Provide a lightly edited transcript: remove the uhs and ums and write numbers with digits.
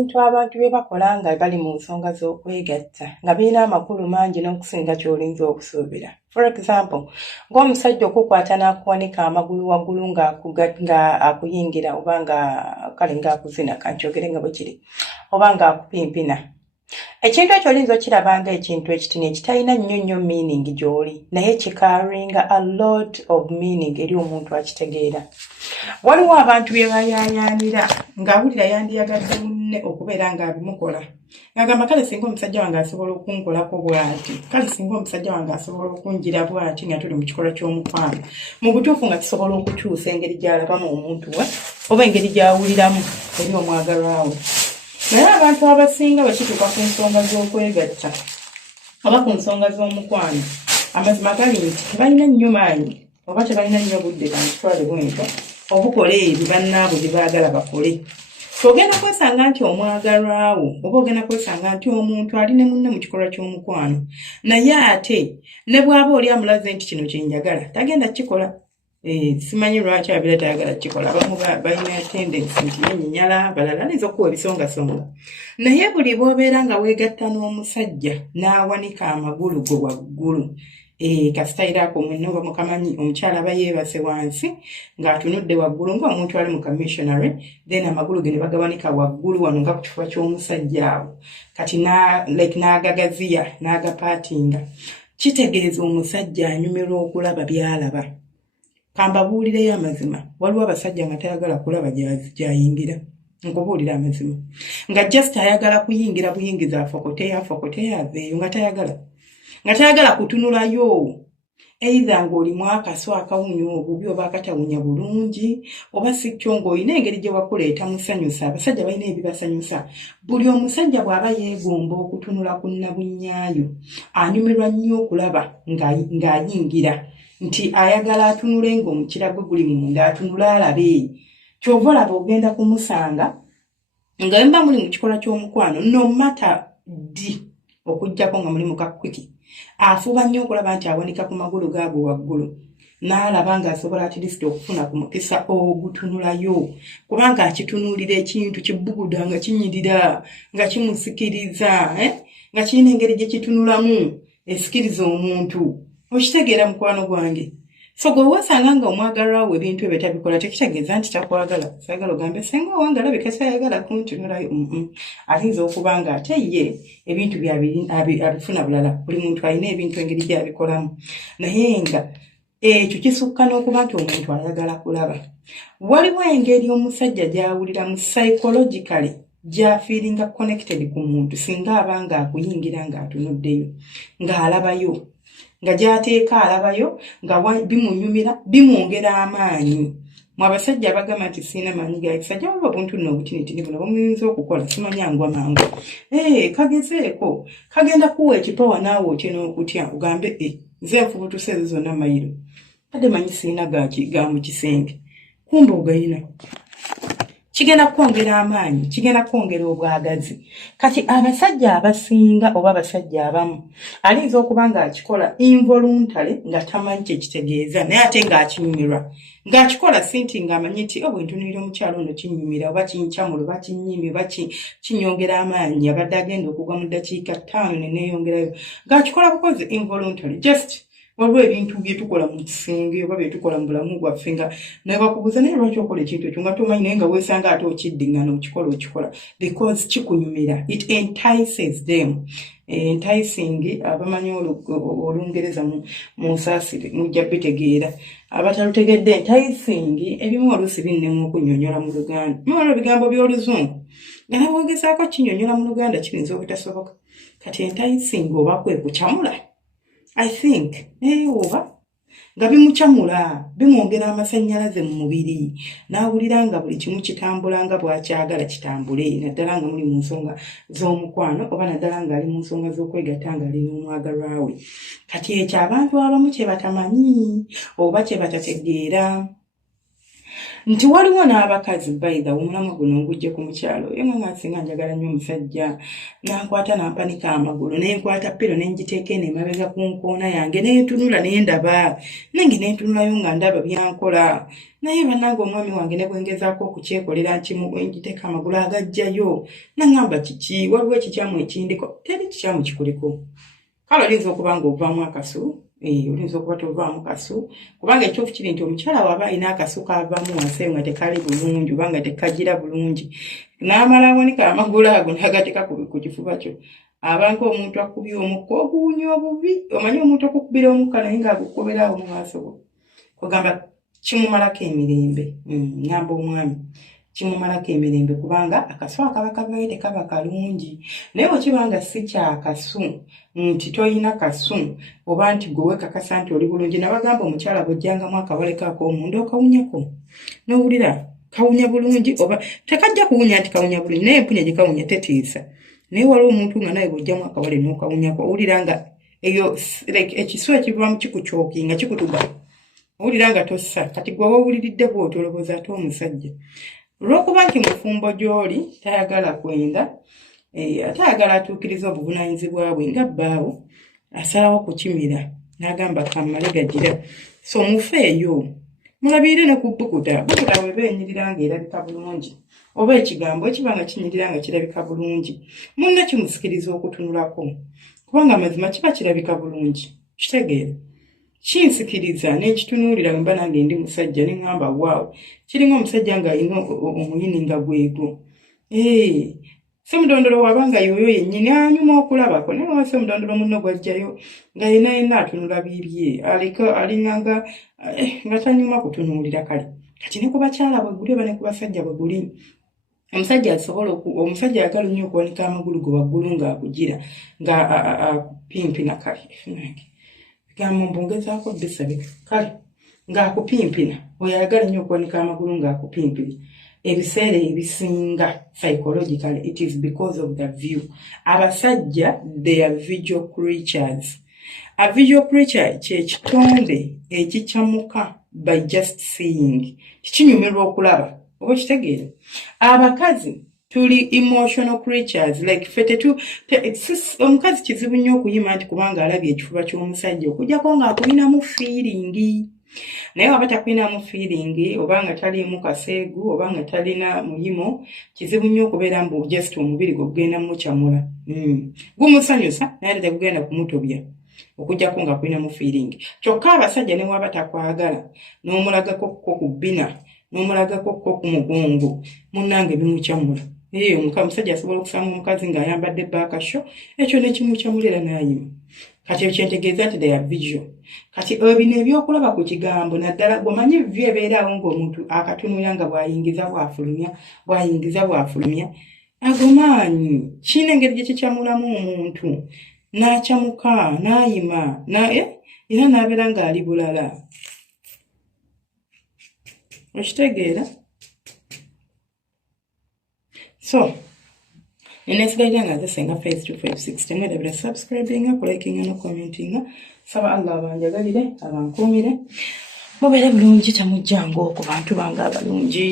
ebintu abantu bye bakola nga bali mu nsonga z'okwegatta nga birina amakulu mangi n'okusinga ky'olinza okusuubira. For example, ng'omusajja okukwata n'akuwanika amagulu waggulu nga akuyingira oba nga kale ng'akuzina kankyogere nga bwe kiri oba ng'akupimpina. Ekintu ekyo olinza okiraba ng'ekintu ekitini ekitalina nnyo meaning gy'oli naye kikaaringa a lot of meaning eri omuntu akitegeera. Waliwo abantu bye bayaayaanira ng'awulira yandiyagadde munne okubeera ng'abimukola. Ng'agamba kale singa omusajja wange asobola okunkolako bw'ati, kale singa omusajja wange asobola okungira bw'ati nga tuli mu kikolwa ky'omukwano. Mu butuufu nga kisobola okukyusa engeri gy'alabamu omuntu we oba engeri gy'awuliramu eri omwagalwa we. Naye abantu abasinga bwe kituuka ku nsonga z'okwegatta oba ku nsonga z'omukwano, amazima gali nti tebalina nnyo maanyi oba tebalina nnyo budde bankitwale bwentyo obukola ebyo bannaabwe bye baagala bakole. Ogenda kwesanga nti omwagalwawo oba ogenda kwesanga nti omuntu ali ne munne mu kikolwa ky'omukwano naye ate ne bw'aba oli amulaze nti kino kyenjagala tagenda kukikola. Simanyi lwaki abeera tayagala kukikola. Abamu balina tendensi nti yenyinyala, balala ayinza okuwa ebisongasonga. Naye buli bw'obeera nga weegatta n'omusajja n'awanika amagulu go waggulu, kasitayiro ako mwenna oba mukamanyi omukyala aba yeebase wansi ng'atunudde waggulu ng'omuntu ali mu kamissionary, then amagulu ge ne bagawanika waggulu wano nga ku kifuba ky'omusajja awo kati n'agagaziya n'agapaatinga, kitegeeza omusajja anyumirwa okulaba by'alaba. Kambabuulireyo amazima, waliwo abasajja nga tayagala kulaba gy'ayingira. Nkubuulira amazima nga just ayagala kuyingira buyingiza afokoteyo aveeyo nga tayagala kutunulayo. Either ng'olimu akaso akawunya obubi oba akatawunya bulungi oba si kyo ng'olina engeri gye wakuleeta musanyusa. Abasajja balina ebibasanyusa. Buli omusajja bw'aba yeegomba okutunula ku nnabunyaayo anyumirwa nnyo okulaba ng'ayingira nti ayagala atunule ng'omukira gwe guli munda atunule alabe. Kyova olaba ogenda kumusanga nga mba muli mu kikolwa ky'omukwano no matter ddi okujjako nga muli mu kakwiki, afuba nnyo okulaba nti awanika ku magulu gaago waggulu n'alaba ng'asobola at least okufuna ku mukisa ogutunulayo, kubanga akitunuulira ekintu kibbuguda nga kinyirira nga kimusikiriza nga kirina engeri gye kitunulamu esikiriza omuntu. Okitegeera mukwano gwange. So gwe wasanga nga omwagalwa we ebintu ebyo tabikola tekitegeeza nti takwagala. Sayagala ogambe senga wange alabika tayagala kuntunulayo. Ayinza okuba nga ate ye ebintu abifuna bulala. Buli muntu alina ebintu engeri gy'abikolamu. Naye nga ekyo kisukka n'okuba nti omuntu ayagala kulaba. Waliwo engeri omusajja gy'awulira mu psychologically gy'afiiringa connected ku muntu singa aba nga akuyingira ng'atunuddeyo ng'alabayo nga gy'ateeka alabayo nga bimunyumira bimwongera amaanyi. Mu abasajja abagamba nti siina maanyi ga kisajja waliwo obuntu nno obutinitini buno bumuyinza okukola simanyi angwa mangu. Kagezeeko kagenda kuwa ekipawa naawe otye n'okutya ogambe nze nfubutuse ezo zonna mayiro ate manyi siina ga mu kisenge kumbe ogayina. Kigenda kwongera amaanyi, kigenda kwongera obwagazi. Kati abasajja abasinga oba abasajja abamu alinza okuba ng'akikola involuntary nga tamanyi kye kitegeeza naye ate ng'akinyumirwa. Ng'akikola sinti ng'amanyi nti bwe ntunuulira omukyalo ono kinyumira oba kinkyamula oba kinnyimye oba kinyongera amaanyi abadde agenda okugwa mu ddakiika 5 ne neeyongerayo. Ng'akikola bukozi involuntary just waliwo ebintu bye tukola mu kisenge oba bye tukola mu bulamu bwaffe nga naye bakubuuza naye lwaki okola ekintu ekyo nga tomanyi naye nga weesanga ate okiddiŋŋana okikola because kikunyumira. It entices them. Enticing abamanyi Olungereza mu nsaasire mujja bitegeera. Abatalutegedde enticing ebimu oluusi binnemu okunnyonnyola mu Luganda. Mwaliwo ebigambo by'Oluzungu nga ne bwogezaako kinnyonnyola mu Luganda kirinza obutasoboka. Kati enticing oba kwe kukyamula I think oba nga bimukyamula bimwongera amasannyalaze mu mubiri n'awulira nga buli kimu kitambula nga bw'akyagala kitambule naddala nga muli mu nsonga z'omukwano oba naddala ng'ali mu nsonga z'okwegatta ng'ali n'omwagalwa we. Kati ekyo abantu abamu kye batamanyi oba kye batategeera nti waliwo n'abakazi bayida omulamwa guno ngujje ku mukyalo oyo nga nsinga njagala nnyo omusajja nankwata nampanika amagulu nenkwata piro nenjiteeka eno emabega ku nkoona yange nentunula nendaba nange nentunulayo nga ndaba byankola naye bannange omwami wange ne bwengezaako okukyekolera nkimu bwenjiteeka amagulu agajjayo naŋŋamba kiki waliwo ekikyamu ekindiko teri kikyamu kikuliko kale oyinza okuba ng'ovaamu akasu oyinza okuba tovaamu kasu kubanga ekyofu kiri nti omukyala waba alina akasu kaavaamu wansi nga tekali bulungi oba nga tekagira bulungi n'amala awanika amagulu ago n'agateeka ku kifuba kyo abantu omuntu akubye omukka oguwunya obubi omanyi omuntu okukubira omukka naye ng'agukubiraawo mu maaso go kugamba kimumalako emirembe ngamba omwami kimumalako emirembe kubanga akasu akaba kavayo tekaba kalungi naye bwekibanga si kyakasu nti toyina kasu oba nti gwe wekakasa nti oli bulungi nabagamba omukyala bw'ojjangamu akawaleka ak'omundu okawunyako n'owulira kawunya bulungi oba tekajja kuwunya nti kawunya bulungi naye empunya gye kawunya tetiisa naye waliwo omuntu nga nawe bw'ojjamu akawale n'okawunyako owulira nga eyo ekisu ekivaamu kikucooki nga kikutuba owulira nga tossa kati gwe wawuliridde bw'otolobooza ate omusajja olw'okuba nti mufumbo gy'oli tayagala kwenda ate ayagala atuukiriza obuvunaanyizibwa bwe nga bbaawo asalawo kukimira n'agamba kammale gagira so mufeeyo mulabire ne ku bukuta bweba enyirira nga erabika bulungi oba ekigambo ekiba nga kinyirira nga kirabika bulungi munna kimusikiriza okutunulako kubanga amazima kiba kirabika bulungi kitegeera kinsikiriza n'ekitunuulira mba nange ndi musajja ne ŋŋamba waawo kiringa omusajja ng'alina omuyini nga gwegwo Semudondolo wabanga yoyo yennyini anyuma okulabako naye wase omudondolo munno gwajjayo nga yenna atunula bibye alinganga nga tanyuma kutunuulira kale kati ne ku bakyala bwe guli oba ne ku basajja bwe guli omusajja ayagala nnyo okuwanika amagulu go waggulu ng'akugira nga akupimpina kale gamba mbongezaako bisabika kale ng'akupimpina oyo ayagala nnyo okuwanika amagulu ng'akupimpina ebiseera ebisinga psychologically it is because of the view abasajja they are visual creatures a visual creature kyekitonde ekikyamuka by just seeing kinyumirwa okulaba oba kitegeera abakazi tuli emotional creatures like omukazi kizibu nnyo okuyima nti kubanga alabye ekifuba ky'omusajja okujjako ng'akulinamu feeling naye waba takulinamu feeling obanga taliimu kaseegu obanga talina muyimo kizibu nnyo okubeera mbu just omubiri gwe gugenda mukyamula gumusanyusa naye tegugenda kumutobya okujjako nga kulinamu feeling kyokka abasajja ne waba takwagala n'omulagako ko ku bbina n'omulagako ko ku mugongo munnange bimukyamula omusajja asobola okusanga omukazi ng'ayambadde baakasho ekyo nekimukyamulira n'ayima kati ekyentegeeza nti they are visual kati bino ebyokulaba ku kigambo naddala gwomanyi vyo ebeeraawo ng'omuntu akatunulira nga bwayingiza bwafulumya agomaanyi kiina engeri gye kikyamulamu omuntu n'akyamuka n'ayima era n'abeera ng'ali bulala okitegeera so nenesigalira nga zisenga face to face 6 temwerabira subscribinga kulikinga no commentinga saba Allah abanjagalire abankuumire mubeere bulungi temujjangu ku bantu bange abalungi.